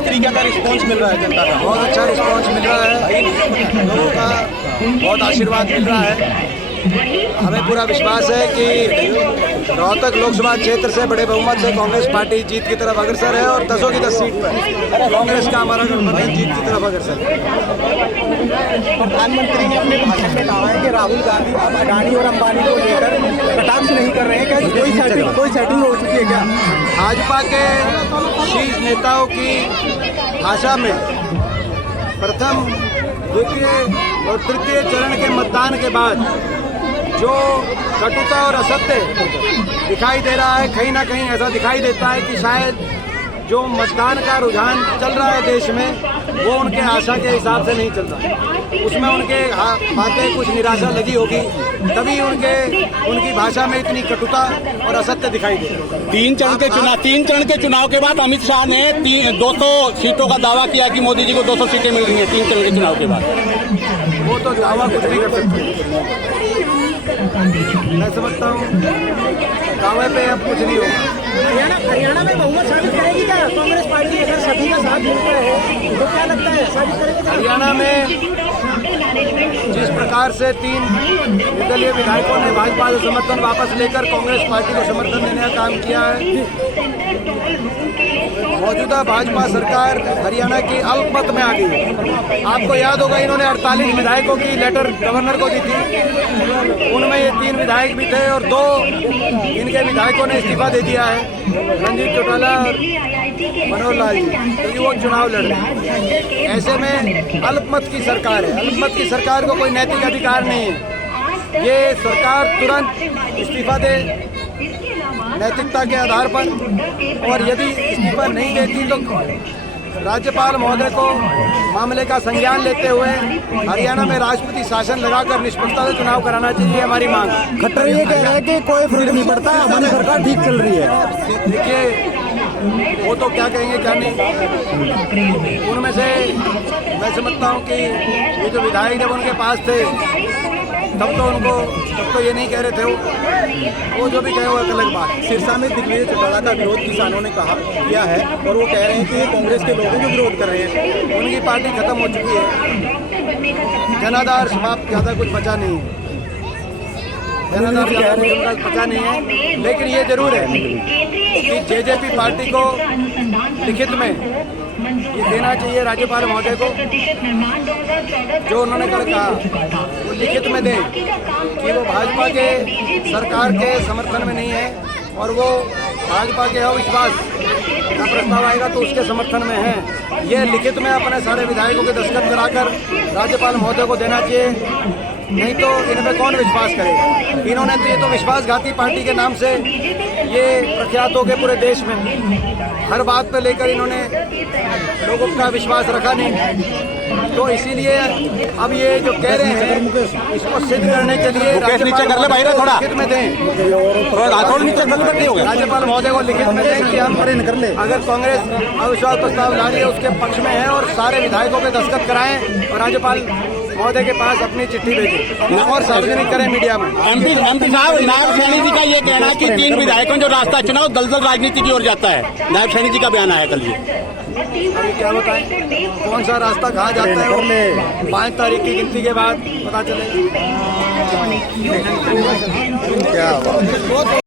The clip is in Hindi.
किस तरीके का रिस्पॉन्स मिल रहा है जनता का? बहुत अच्छा रिस्पॉन्स मिल रहा है, लोगों का बहुत आशीर्वाद मिल रहा है। हमें पूरा विश्वास है कि रोहतक लोकसभा क्षेत्र से बड़े बहुमत से कांग्रेस पार्टी जीत की तरफ अग्रसर है और 10 की 10 सीट पर कांग्रेस का हमारा गठबंधन जीत की तरफ अग्रसर है। प्रधानमंत्री ने अपने भाषण में कहा है कि राहुल गांधी अब अडानी और अंबानी को लेकर कटाक्ष नहीं कर रहे हैं। क्या कोई सेटिंग हो चुकी है क्या? भाजपा के शीर्ष नेताओं की भाषा में प्रथम, द्वितीय और तृतीय चरण के मतदान के बाद जो कटुता और असत्य दिखाई दे रहा है, कहीं ना कहीं ऐसा दिखाई देता है कि शायद जो मतदान का रुझान चल रहा है देश में वो उनके आशा के हिसाब से नहीं चल रहा। उसमें उनके बातें कुछ निराशा लगी होगी, तभी उनकी भाषा में इतनी कटुता और असत्य दिखाई दे रही है। तीन चरण के चुनाव के बाद अमित शाह ने 200 सीटों का दावा किया कि मोदी जी को 200 सीटें मिल रही हैं 3 चरण के चुनाव के बाद। वो तो दावा कुछ नहीं कर सकते। मैं समझता हूँ दावे पे अब कुछ नहीं होगा। हरियाणा में बहुमत साबित करेगी क्या कांग्रेस पार्टी? अगर सभी का साथ मिलता है तो क्या लगता है साबित करेगी? हरियाणा में जिस प्रकार से 3 निर्दलीय विधायकों ने भाजपा से समर्थन वापस लेकर कांग्रेस पार्टी को समर्थन देने का काम किया है, मौजूदा भाजपा सरकार हरियाणा की अल्पमत में आ गई। आपको याद होगा इन्होंने 48 विधायकों की लेटर गवर्नर को दी थी, उनमें ये 3 विधायक भी थे और 2 इनके विधायकों ने इस्तीफा दे दिया है, रणजीत चौटाला और मनोहर लाल जी, क्योंकि वो चुनाव लड़ रहे हैं। ऐसे में अल्पमत की सरकार है, अल्पमत की सरकार को कोई नैतिक अधिकार नहीं है। ये सरकार तुरंत इस्तीफा दे नैतिकता के आधार पर, और यदि इस्तीफा नहीं देती तो राज्यपाल महोदय को मामले का संज्ञान लेते हुए हरियाणा में राष्ट्रपति शासन लगाकर निष्पक्षता से चुनाव कराना चाहिए, हमारी मांग। खट्टर ये कह रहे हैं कि कोई फर्क नहीं पड़ता, हमारी सरकार ठीक चल रही है। देखिए वो तो क्या कहेंगे क्या नहीं, उनमें से मैं समझता हूँ कि ये जो विधायक जब उनके पास थे तब तो ये नहीं कह रहे थे, वो जो भी कहे वो एक अलग बात है। सिरसा में दिग्विजय चौटाला का विरोध किसानों ने किया है और वो कह रहे हैं कि ये कांग्रेस के लोग हैं जो विरोध कर रहे हैं। उनकी पार्टी खत्म हो चुकी है, जनाधार समाप्त, ज़्यादा कुछ बचा नहीं है, जनाधार उनका बचा नहीं है। लेकिन ये जरूर है कि जेजेपी पार्टी को लिखित में ये देना चाहिए राज्यपाल महोदय को, जो उन्होंने कल कहा वो लिखित में दें कि वो भाजपा के सरकार के समर्थन में नहीं है और वो भाजपा के अविश्वास का प्रस्ताव आएगा तो उसके समर्थन में है। ये लिखित में अपने सारे विधायकों के दस्तखत कराकर राज्यपाल महोदय को देना चाहिए, नहीं तो इन पर कौन विश्वास करेगा। इन्होंने तो ये तो विश्वासघाती पार्टी के नाम से ये प्रख्यात हो गए पूरे देश में, हर बात पे लेकर इन्होंने लोगों का विश्वास रखा नहीं, तो इसीलिए अब ये जो कह रहे हैं इसको सिद्ध करने के लिए लिखित में दें, राज्यपाल महोदय को लिखित में दें कि हम अगर कांग्रेस अविश्वास प्रस्ताव ला रही है उसके पक्ष में है और सारे विधायकों के दस्तखत कराएं और राज्यपाल महोदय के पास अपनी चिट्ठी भेजें और सार्वजनिक करें मीडिया में। एमपी साहब, नायब सैनी जी का ये कहना है कि 3 विधायकों जो रास्ता चुनाव दलदल राजनीति की ओर जाता है। नायब सैनी जी का बयान आया कल। अभी क्या बताएं कौन सा रास्ता कहाँ जाता है, 5 तारीख की गिनती के बाद पता चलेगा।